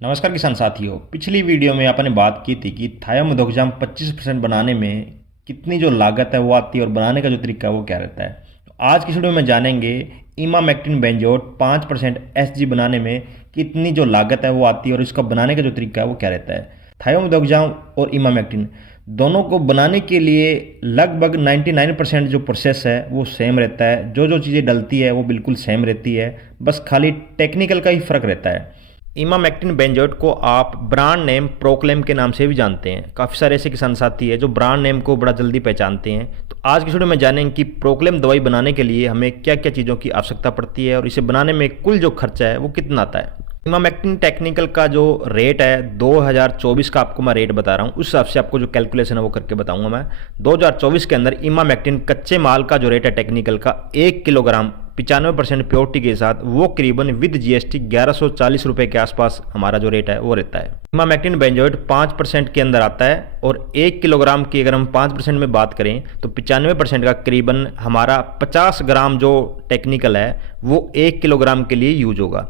नमस्कार किसान साथियों। पिछली वीडियो में आपने बात की थी कि थायोमेथोक्साम 25% बनाने में कितनी जो लागत है वो आती है और बनाने का जो तरीका है वो क्या रहता है। तो आज की वीडियो में जानेंगे इमामेक्टिन बेंजोएट 5% एसजी बनाने में कितनी जो लागत है वो आती है और इसका बनाने का जो तरीका है वो क्या रहता है। थायोमेथोक्साम और इमामेक्टिन दोनों को बनाने के लिए लगभग 99% जो प्रोसेस है वो सेम रहता है। जो जो चीज़ें डलती है वो बिल्कुल सेम रहती है, बस खाली टेक्निकल का ही फ़र्क रहता है। इमामेक्टिन बेंजोएट को आप ब्रांड नेम प्रोक्लेम के नाम से भी जानते हैं। काफ़ी सारे ऐसे किसान साथी हैं जो ब्रांड नेम को बड़ा जल्दी पहचानते हैं। तो आज की वीडियो में जानेंगे कि प्रोक्लेम दवाई बनाने के लिए हमें क्या क्या चीज़ों की आवश्यकता पड़ती है और इसे बनाने में कुल जो खर्चा है वो कितना आता है। इमामेक्टिन टेक्निकल का जो रेट है 2024 का आपको मैं रेट बता रहा हूँ, उस हिसाब से आपको जो कैलकुलेशन है वो करके बताऊंगा मैं। 2024 के अंदर इमामेक्टिन कच्चे माल का जो रेट है टेक्निकल का 1 किलोग्राम 95% प्योरिटी के साथ वो करीबन विद जीएसटी 1140 रुपये के आसपास हमारा जो रेट है वो रहता है। इमामेक्टिन बेंजोएट 5% के अंदर आता है और 1 किलोग्राम की अगर हम 5% में बात करें तो 95% का करीबन हमारा 50 ग्राम जो टेक्निकल है वो 1 किलोग्राम के लिए यूज होगा।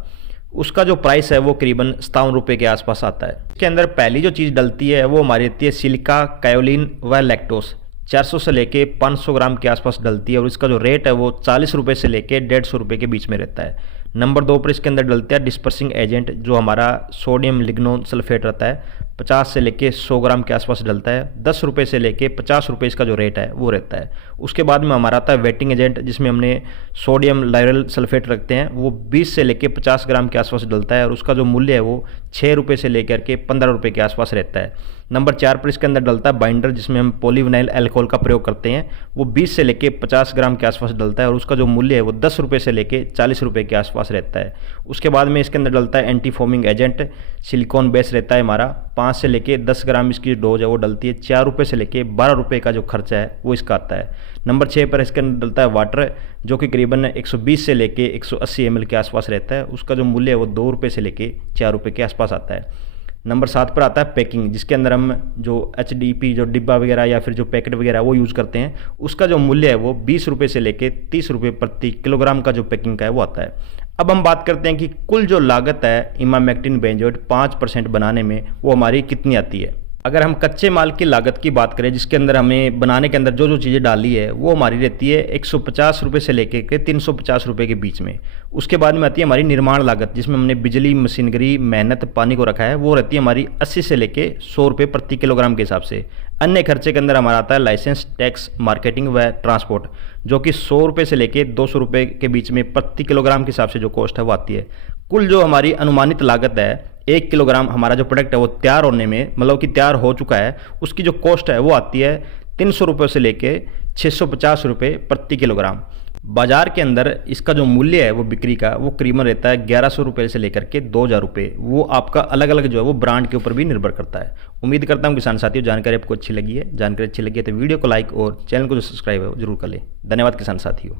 उसका जो प्राइस है वो करीबन 57 रुपये के आसपास आता है। इसके अंदर पहली जो चीज़ डलती है वो हमारी रहती है सिलिका, कायोलिन व लैक्टोस। 400 से लेके 500 ग्राम के आसपास डलती है और इसका जो रेट है वो 40 रुपये से लेके 150 रुपये के बीच में रहता है। नंबर 2 पर इसके अंदर डलता है डिस्पर्सिंग एजेंट, जो हमारा सोडियम लिग्नो सल्फेट रहता है। 50 से लेके 100 ग्राम के आसपास डलता है। 10 रुपये से लेके 50 रुपये इसका जो रेट है वो रहता है। उसके बाद में हमारा आता है वेटिंग एजेंट, जिसमें हमने सोडियम लाइरल सल्फेट रखते हैं। वो 20 से लेके 50 ग्राम के आसपास डलता है और उसका जो मूल्य है वो 6 रुपये से लेकर के 15 रुपये के आसपास रहता है। नंबर 4 पर इसके अंदर डलता है बाइंडर, जिसमें हम पॉलीविनाइल अल्कोहल का प्रयोग करते हैं। वो 20 से लेके 50 ग्राम के आसपास डलता है और उसका जो मूल्य है वो 10 रुपये से लेके 40 रुपये के आसपास रहता है। उसके बाद में इसके अंदर डलता है anti foaming agent, silicon base रहता है हमारा। 5 से लेके 10 ग्राम इसकी डोज है वो डलती है। 4 रुपये से लेके 12 रुपये का जो खर्चा है वो इसका आता है। नंबर 6 पर इसके अंदर डलता है वाटर, जो कि करीबन 120 से लेके 180 ml के आसपास रहता है। उसका जो मूल्य है वो 2 रुपये से लेके 4 रुपये के आसपास आता है। नंबर 7 पर आता है पैकिंग, जिसके अंदर हम जो HDP जो डिब्बा वगैरह या फिर जो पैकेट वगैरह वो यूज़ करते हैं। उसका जो मूल्य है वो 20 रुपये से लेके 30 रुपये प्रति किलोग्राम का जो पैकिंग का है वो आता है। अब हम बात करते हैं कि कुल जो लागत है इमामेक्टिन बेंजोएट 5% बनाने में वो हमारी कितनी आती है। अगर हम कच्चे माल की लागत की बात करें, जिसके अंदर हमें बनाने के अंदर जो जो चीज़ें डाली है वो हमारी रहती है 150 रुपये से लेकर के 350 रुपये के बीच में। उसके बाद में आती है हमारी निर्माण लागत, जिसमें हमने बिजली, मशीनरी, मेहनत, पानी को रखा है। वो रहती है हमारी 80 से लेके 100 रुपये प्रति किलोग्राम के हिसाब से। अन्य खर्चे के अंदर हमारा आता है लाइसेंस, टैक्स, मार्केटिंग व ट्रांसपोर्ट, जो कि 100 रुपये से लेके 200 रुपये के बीच में प्रति किलोग्राम के हिसाब से जो कॉस्ट है वो आती है। कुल जो हमारी अनुमानित लागत है 1 किलोग्राम हमारा जो प्रोडक्ट है वो तैयार होने में, मतलब कि तैयार हो चुका है, उसकी जो कॉस्ट है वो आती है 300 रुपये से लेके 650 रुपये प्रति किलोग्राम। बाजार के अंदर इसका जो मूल्य है वो बिक्री का वो करीबन रहता है 1100 रुपये से लेकर के 2000 रुपये। वो आपका अलग अलग जो है वो ब्रांड के ऊपर भी निर्भर करता है। उम्मीद करता हूँ किसान साथियों जानकारी आपको अच्छी लगी है। जानकारी अच्छी लगी है तो वीडियो को लाइक और चैनल को जो सब्सक्राइब है वो जरूर कर लें। धन्यवाद किसान साथियों।